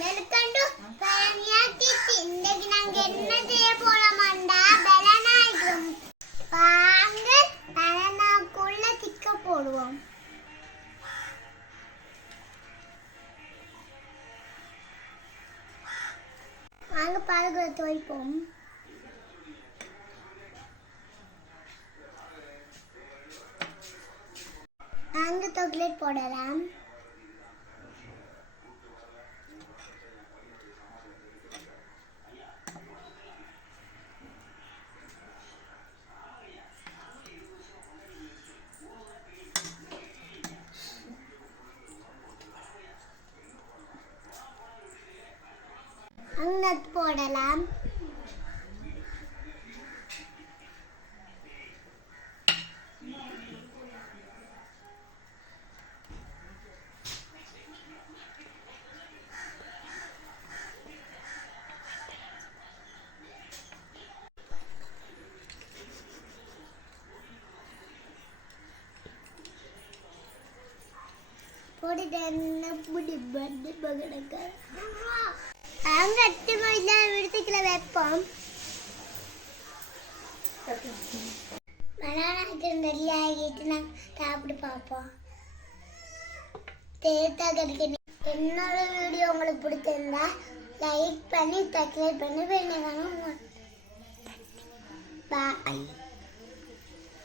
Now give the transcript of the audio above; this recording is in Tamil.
Welcome to பரண்யா kids. இன்னைக்கு நாங்க என்ன செய்ய போறோம்டா பனானா வாங்க பனானாக்குள்ள திக்க போடுவோம். வாங்க பாருங்க துவைப்போம். வாங்க சாக்லேட் போடலாம். நட் போடலாம். அங்க விடுத்துக்கல வைப்போம். பனானா ரெடி ஆகிட்டு நாங்கள் சாப்பிட்டு பார்ப்போம். தேர்த்தா கிடைக்கணும். என்னோட வீடியோ உங்களுக்கு பிடிச்சிருந்தா லைக் பண்ணி சப்ஸ்கிரைப் பண்ணி பாய்.